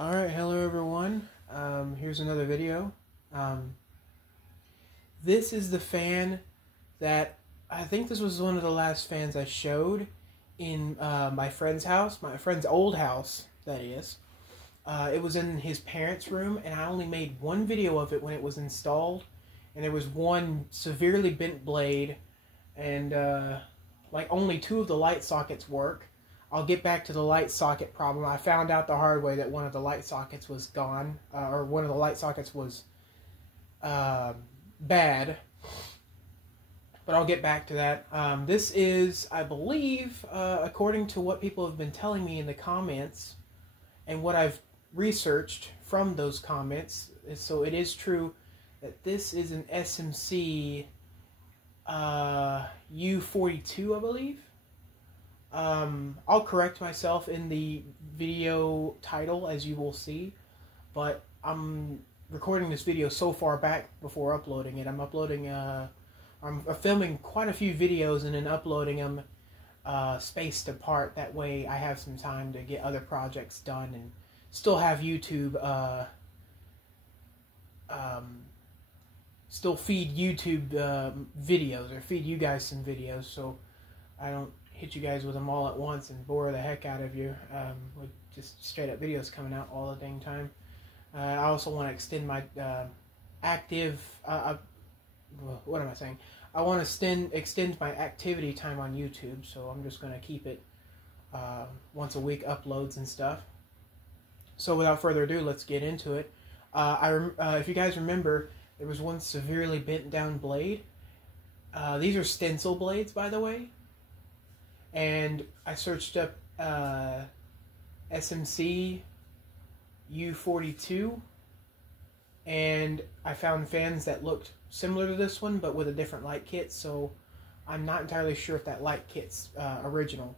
Alright, hello everyone. Here's another video. This is the fan that, I think this was one of the last fans I showed in my friend's house, my friend's old house, that is. It was in his parents' room, and I only made one video of it when it was installed, and there was one severely bent blade, and like only two of the light sockets work. I'll get back to the light socket problem. I found out the hard way that one of the light sockets was gone, or one of the light sockets was bad. But I'll get back to that. This is, I believe, according to what people have been telling me in the comments, and what I've researched from those comments, so it is true that this is an SMC U42, I believe. I'll correct myself in the video title, as you will see, but I'm recording this video so far back before uploading it. I'm filming quite a few videos and then uploading them spaced apart. That way I have some time to get other projects done and still have YouTube, still feed YouTube videos, or feed you guys some videos, so I don't hit you guys with them all at once and bore the heck out of you with just straight up videos coming out all the dang time. I also want to extend my what am I saying? I want to extend my activity time on YouTube, so I'm just going to keep it once a week uploads and stuff. So without further ado, let's get into it. If you guys remember, there was one severely bent down blade. These are stencil blades, by the way. And I searched up SMC U42, and I found fans that looked similar to this one, but with a different light kit, so I'm not entirely sure if that light kit's original.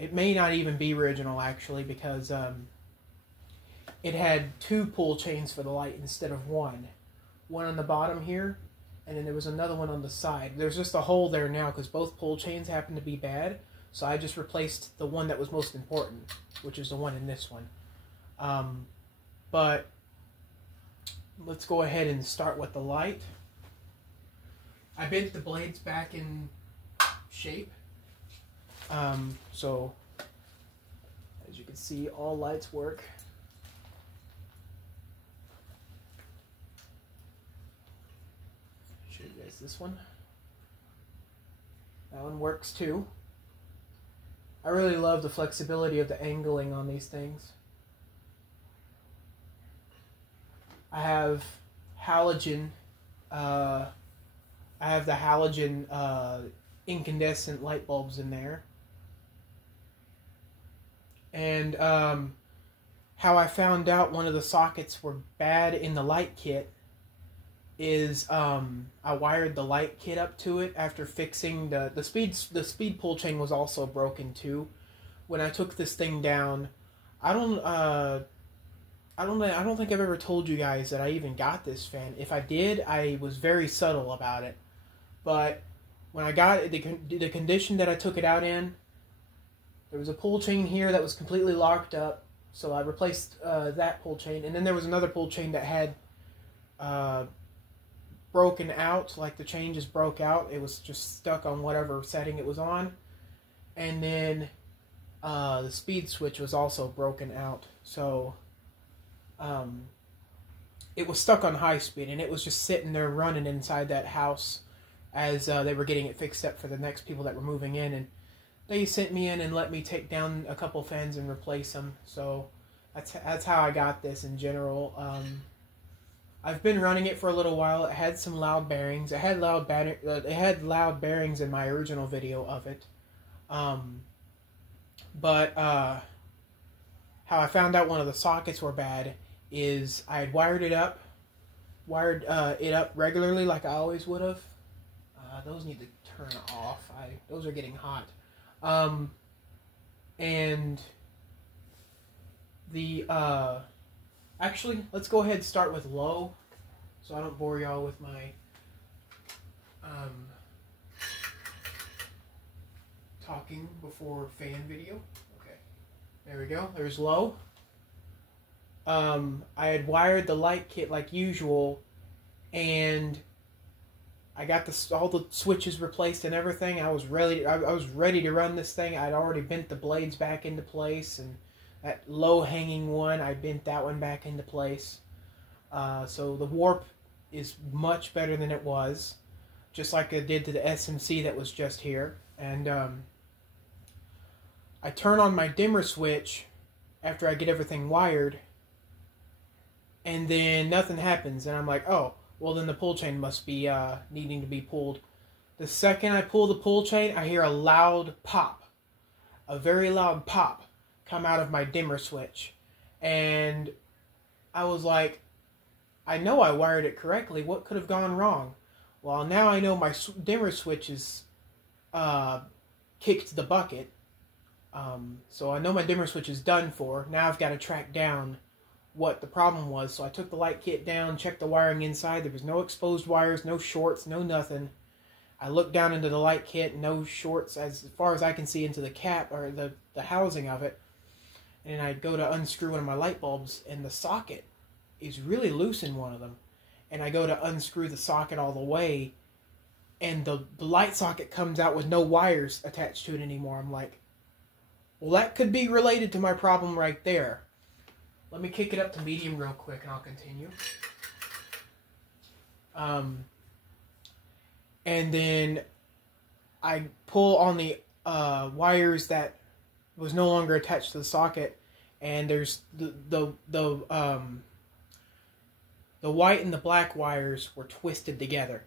It may not even be original, actually, because it had two pull chains for the light instead of one. One on the bottom here, and then there was another one on the side. There's just a hole there now because both pull chains happen to be bad, so I just replaced the one that was most important, which is the one in this one. But let's go ahead and start with the light. I bent the blades back in shape, so as you can see, all lights work. Show you guys this one. That one works too. I really love the flexibility of the angling on these things. I have halogen. I have the halogen incandescent light bulbs in there. And how I found out one of the sockets were bad in the light kit is I wired the light kit up to it after fixing the speed pull chain was also broken too. When I took this thing down, I don't think I've ever told you guys that I even got this fan. If I did, I was very subtle about it. But when I got it, the condition that I took it out in, there was a pull chain here that was completely locked up, so I replaced that pull chain, and then there was another pull chain that had broken out, like the chain just broke out. It was just stuck on whatever setting it was on. And then the speed switch was also broken out, so it was stuck on high speed, and it was just sitting there running inside that house as they were getting it fixed up for the next people that were moving in, and they sent me in and let me take down a couple fans and replace them. So that's how I got this in general. I've been running it for a little while. It had some loud bearings. It had loud bearings in my original video of it. But how I found out one of the sockets were bad is I had wired it up regularly like I always would have. Those need to turn off. Those are getting hot. And the actually, let's go ahead and start with low, so I don't bore y'all with my talking before fan video. Okay, there we go. There's low. I had wired the light kit like usual, and I got all the switches replaced and everything. I was ready to run this thing. I'd already bent the blades back into place, and that low-hanging one, I bent that one back into place. So the warp is much better than it was, just like I did to the SMC that was just here. And I turn on my dimmer switch after I get everything wired, and then nothing happens, and I'm like, oh, well then the pull chain must be needing to be pulled. The second I pull the pull chain, I hear a loud pop, a very loud pop come out of my dimmer switch, and I was like, I know I wired it correctly. What could have gone wrong? Well, now I know my dimmer switch is kicked the bucket. So I know my dimmer switch is done for. Now I've got to track down what the problem was. So I took the light kit down, checked the wiring inside. There was no exposed wires, no shorts, no nothing. I looked down into the light kit, no shorts as far as I can see into the cap or the housing of it. And I go to unscrew one of my light bulbs, and the socket is really loose in one of them. And I go to unscrew the socket all the way, and the light socket comes out with no wires attached to it anymore. I'm like, well, that could be related to my problem right there. Let me kick it up to medium real quick, and I'll continue. And then I pull on the wires that was no longer attached to the socket, and there's the white and the black wires were twisted together,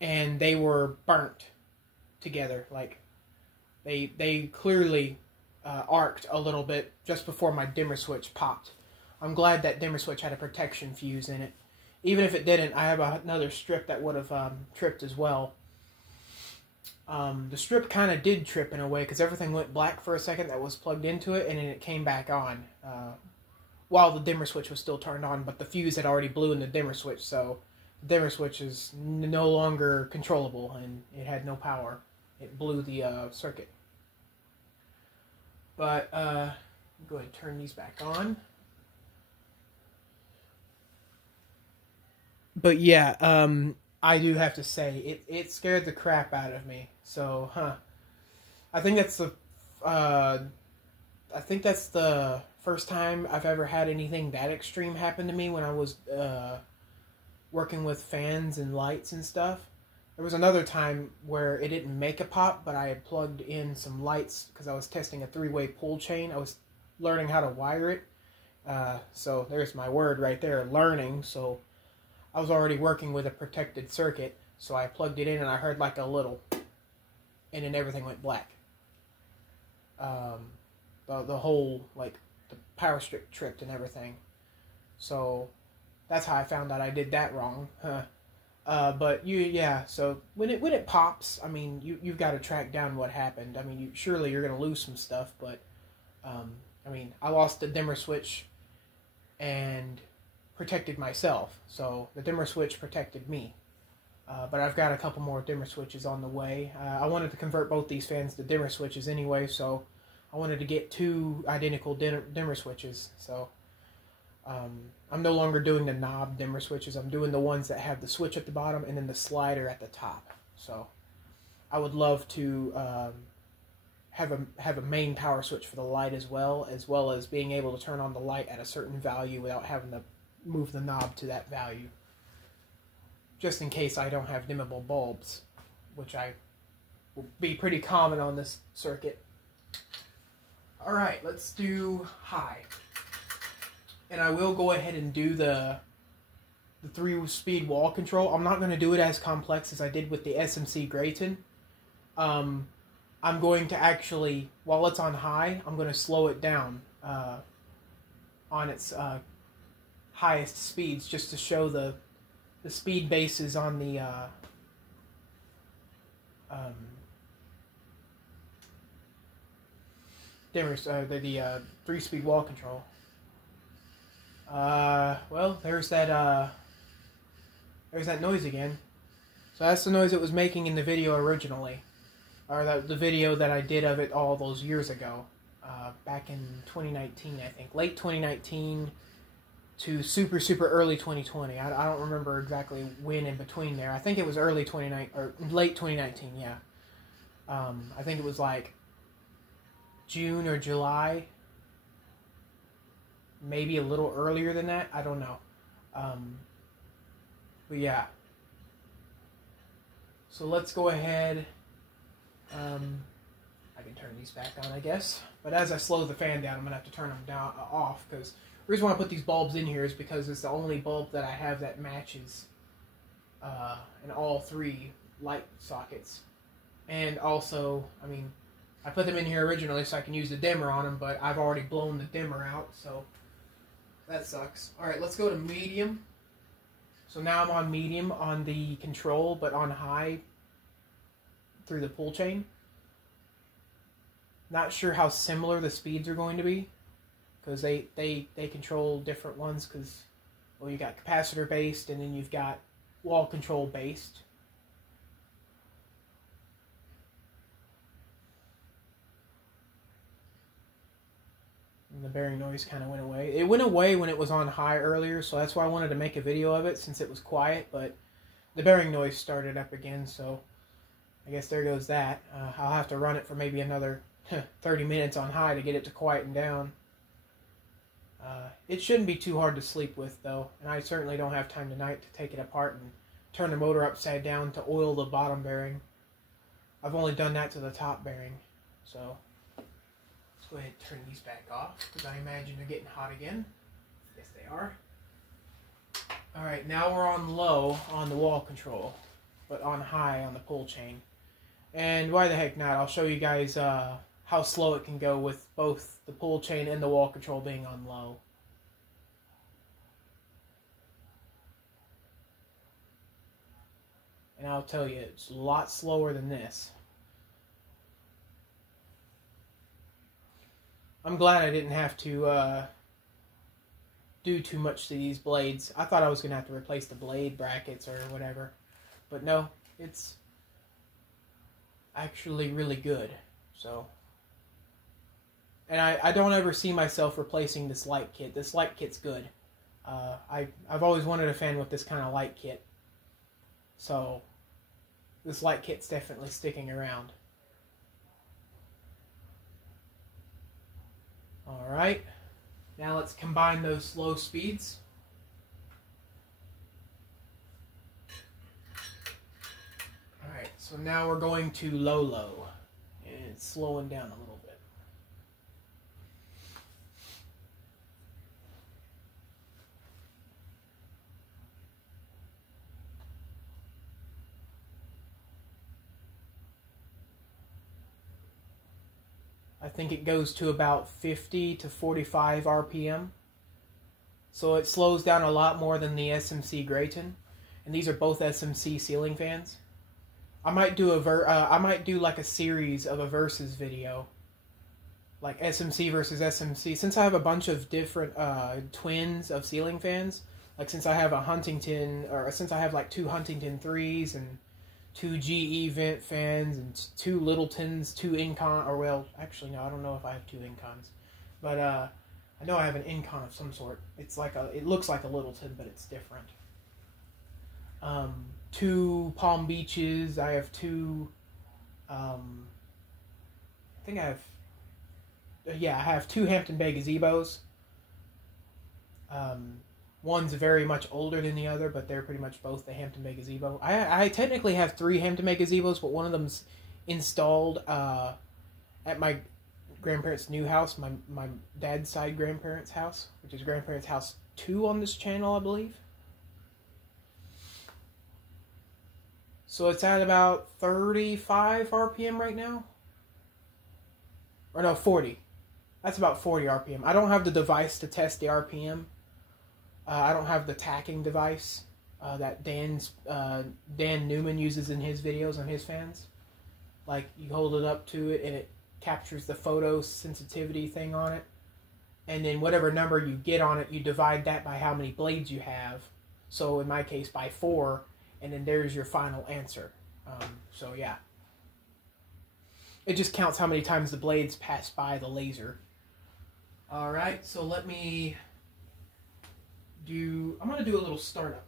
and they were burnt together. Like they clearly arced a little bit just before my dimmer switch popped. I'm glad that dimmer switch had a protection fuse in it. Even if it didn't, I have another strip that would have tripped as well. The strip kind of did trip in a way, because everything went black for a second that was plugged into it, and then it came back on while the dimmer switch was still turned on, but the fuse had already blew in the dimmer switch, so the dimmer switch is no longer controllable, and it had no power. It blew the circuit. But go ahead and turn these back on. But yeah, I do have to say, it scared the crap out of me. So, I think that's the first time I've ever had anything that extreme happen to me when I was working with fans and lights and stuff. There was another time where it didn't make a pop, but I had plugged in some lights because I was testing a 3-way pull chain. I was learning how to wire it. So there's my word right there, learning. So I was already working with a protected circuit, so I plugged it in and I heard like a little, and then everything went black. The whole, like, the power strip tripped and everything. So that's how I found out I did that wrong. But so when it pops, I mean, you've got to track down what happened. I mean, surely you're going to lose some stuff, but I mean, I lost the dimmer switch and protected myself, so the dimmer switch protected me. But I've got a couple more dimmer switches on the way. I wanted to convert both these fans to dimmer switches anyway, so I wanted to get 2 identical dimmer switches. So I'm no longer doing the knob dimmer switches. I'm doing the ones that have the switch at the bottom and then the slider at the top. So I would love to have a main power switch for the light as well as being able to turn on the light at a certain value without having to move the knob to that value, just in case I don't have dimmable bulbs, which will be pretty common on this circuit. Alright, let's do high. And I will go ahead and do the 3-speed wall control. I'm not going to do it as complex as I did with the SMC Grayton. I'm going to actually, while it's on high, I'm going to slow it down on its highest speeds, just to show the speed bases on the dimmers, the 3-speed wall control. Well, there's that noise again. So that's the noise it was making in the video originally, or the video that I did of it all those years ago. back in 2019, I think. Late 2019 to super early 2020. I don't remember exactly when in between there. I think it was early 2019 or late 2019. Yeah. I think it was like June or July. Maybe a little earlier than that. I don't know. But yeah. So let's go ahead. I can turn these back on, I guess. But as I slow the fan down, I'm going to have to turn them down off, because the reason why I put these bulbs in here is because it's the only bulb that I have that matches in all three light sockets. And also, I mean, I put them in here originally so I can use the dimmer on them, but I've already blown the dimmer out, so that sucks. Alright, let's go to medium. So now I'm on medium on the control, but on high through the pull chain. Not sure how similar the speeds are going to be, because they control different ones, because, well, you got capacitor based and then you've got wall control based. And the bearing noise kind of went away. It went away when it was on high earlier, so that's why I wanted to make a video of it, since it was quiet, but the bearing noise started up again, so I guess there goes that. I'll have to run it for maybe another 30 minutes on high to get it to quieten down. It shouldn't be too hard to sleep with, though, and I certainly don't have time tonight to take it apart and turn the motor upside down to oil the bottom bearing. I've only done that to the top bearing, so let's go ahead and turn these back off, because I imagine they're getting hot again. Yes, they are. Alright, now we're on low on the wall control, but on high on the pull chain. And why the heck not? I'll show you guys how slow it can go with both the pull chain and the wall control being on low. And I'll tell you, it's a lot slower than this. I'm glad I didn't have to do too much to these blades. I thought I was going to have to replace the blade brackets or whatever. But no, it's actually really good. So, and I don't ever see myself replacing this light kit. This light kit's good. I've always wanted a fan with this kind of light kit. So, this light kit's definitely sticking around. Alright, now let's combine those slow speeds. Alright, so now we're going to low, and it's slowing down a little bit. I think it goes to about 50 to 45 RPM. So it slows down a lot more than the SMC Grayton. And these are both SMC ceiling fans. I might do like a series of a versus video. Like SMC versus SMC. Since I have a bunch of different twins of ceiling fans, like since I have a Huntington, or since I have like 2 Huntington 3s and 2 GE vent fans and 2 Littletons, 2 Incon, or well, actually no, I don't know if I have 2 Incons, but I know I have an Incon of some sort. It's like it looks like a Littleton, but it's different. 2 Palm Beaches. I have 2. I think I have. Yeah, I have 2 Hampton Bay gazebos. One's very much older than the other, but they're pretty much both the Hampton Bay gazebo. I technically have 3 Hampton Bay gazebos, but one of them's installed at my grandparents' new house, my dad's side grandparents' house, which is grandparents' house 2 on this channel, I believe. So it's at about 35 RPM right now. Or no, 40. That's about 40 RPM. I don't have the device to test the RPM. I don't have the tacking device that Dan Newman uses in his videos on his fans. Like, you hold it up to it and it captures the photo sensitivity thing on it. And then whatever number you get on it, you divide that by how many blades you have. So in my case, by 4. And then there's your final answer. So yeah. It just counts how many times the blades pass by the laser. Alright, so let me do... I'm going to do a little startup.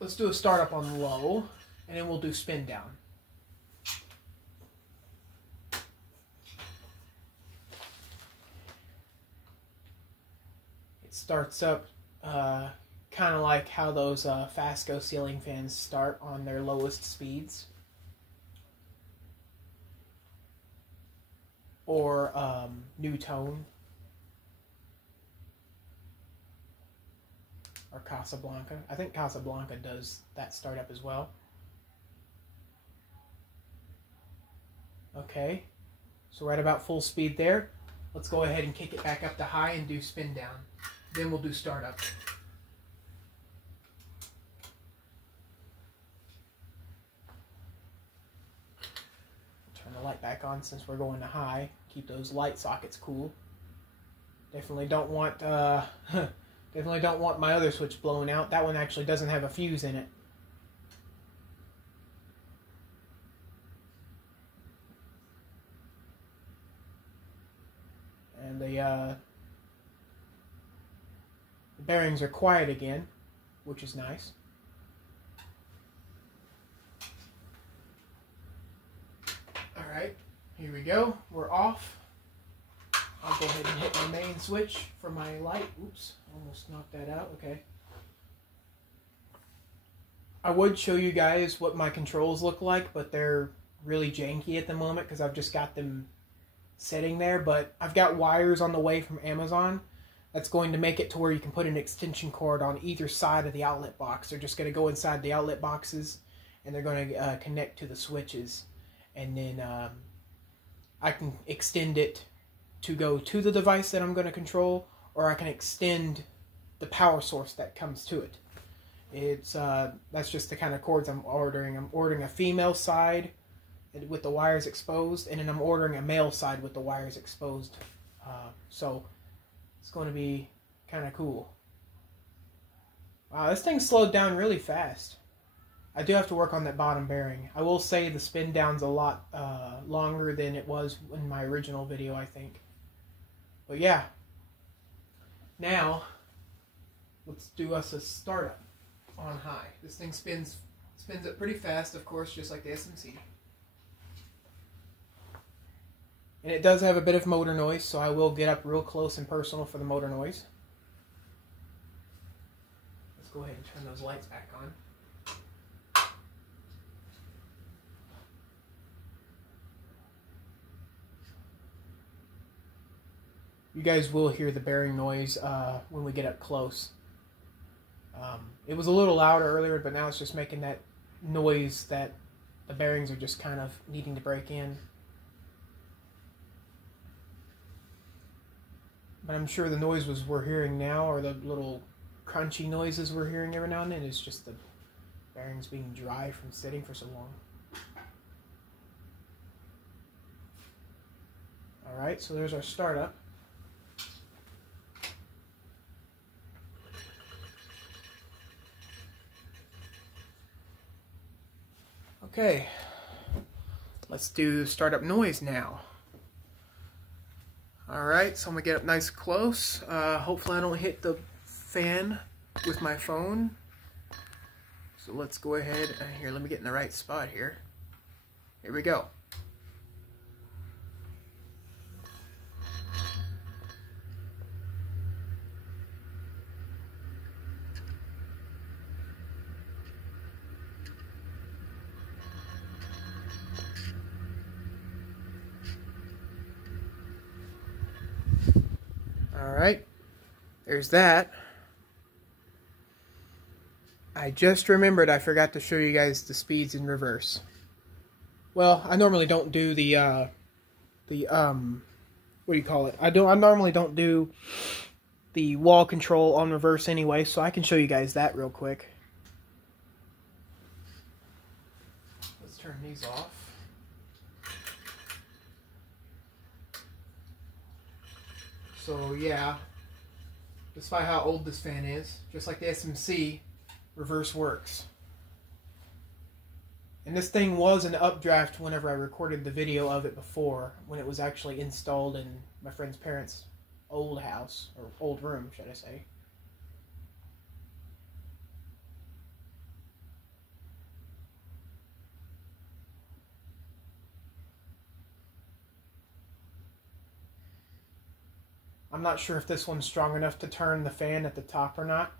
Let's do a startup on low, and then we'll do spin down. It starts up kind of like how those Fasco ceiling fans start on their lowest speeds. Or New Tone. Or Casablanca. I think Casablanca does that startup as well. Okay, so we're at about full speed there. Let's go ahead and kick it back up to high and do spin down. Then we'll do startup. Turn the light back on since we're going to high. Keep those light sockets cool. Definitely don't want definitely don't want my other switch blowing out. That one actually doesn't have a fuse in it. And the bearings are quiet again, which is nice. Alright, here we go. We're off. I'll go ahead and hit my main switch for my light. Oops, almost knocked that out. Okay. I would show you guys what my controls look like, but they're really janky at the moment because I've just got them sitting there. But I've got wires on the way from Amazon that's going to make it to where you can put an extension cord on either side of the outlet box. They're just going to go inside the outlet boxes and they're going to connect to the switches. And then I can extend it to go to the device that I'm going to control, or I can extend the power source that comes to it. It's that's just the kind of cords I'm ordering. I'm ordering a female side with the wires exposed, and then I'm ordering a male side with the wires exposed. So it's going to be kind of cool. Wow, this thing slowed down really fast. I do have to work on that bottom bearing. I will say the spin down's a lot longer than it was in my original video, I think. But yeah. Now, let's do us a startup on high. This thing spins it pretty fast, of course, just like the SMC. And it does have a bit of motor noise, so I will get up real close and personal for the motor noise. Let's go ahead and turn those lights back on. You guys will hear the bearing noise when we get up close. It was a little louder earlier, but now it's just making that noise that the bearings are just kind of needing to break in. But I'm sure the noises we're hearing now, or the little crunchy noises we're hearing every now and then, is just the bearings being dry from sitting for so long. Alright, so there's our startup. Okay, let's do startup noise now. Alright, so I'm going to get up nice close. Hopefully I don't hit the fan with my phone. So let's go ahead, here, let me get in the right spot here. Here we go. Alright, there's that. I just remembered I forgot to show you guys the speeds in reverse. Well, I normally don't do what do you call it? I normally don't do the wall control on reverse anyway, so I can show you guys that real quick. Let's turn these off. So yeah, despite how old this fan is, just like the SMC, reverse works. And this thing was an updraft whenever I recorded the video of it before, when it was actually installed in my friend's parents' old house, or old room, should I say. I'm not sure if this one's strong enough to turn the fan at the top or not.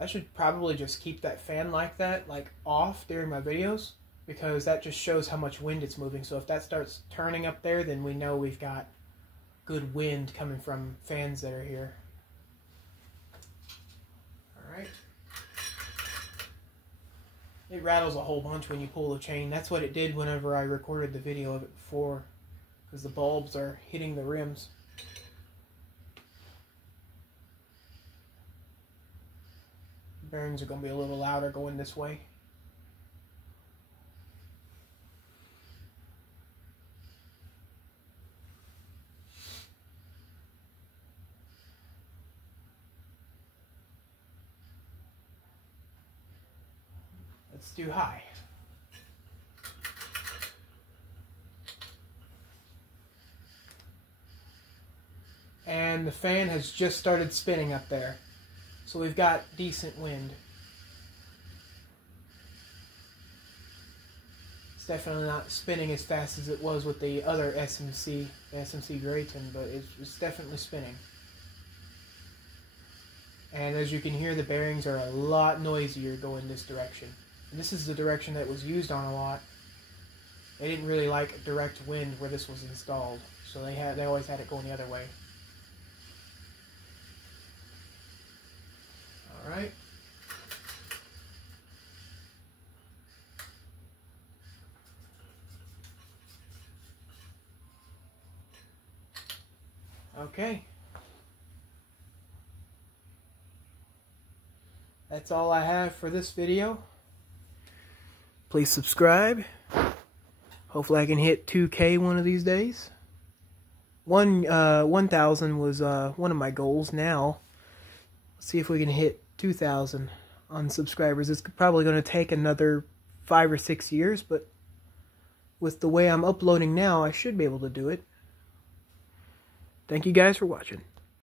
I should probably just keep that fan like that, like off during my videos, because that just shows how much wind it's moving. So if that starts turning up there, then we know we've got good wind coming from fans that are here. Alright. It rattles a whole bunch when you pull the chain. That's what it did whenever I recorded the video of it before, because the bulbs are hitting the rims. Bearings are going to be a little louder going this way. Let's do high. And the fan has just started spinning up there. So we've got decent wind. It's definitely not spinning as fast as it was with the other SMC Grayton, but it's definitely spinning. And as you can hear, the bearings are a lot noisier going this direction. And this is the direction that was used on a lot. They didn't really like direct wind where this was installed, so they always had it going the other way. Alright. Okay. That's all I have for this video. Please subscribe. Hopefully I can hit 2K one of these days. 1,000 was one of my goals now. Let's see if we can hit 2,000 on subscribers. It's probably going to take another 5 or 6 years, but with the way I'm uploading now, I should be able to do it. Thank you guys for watching.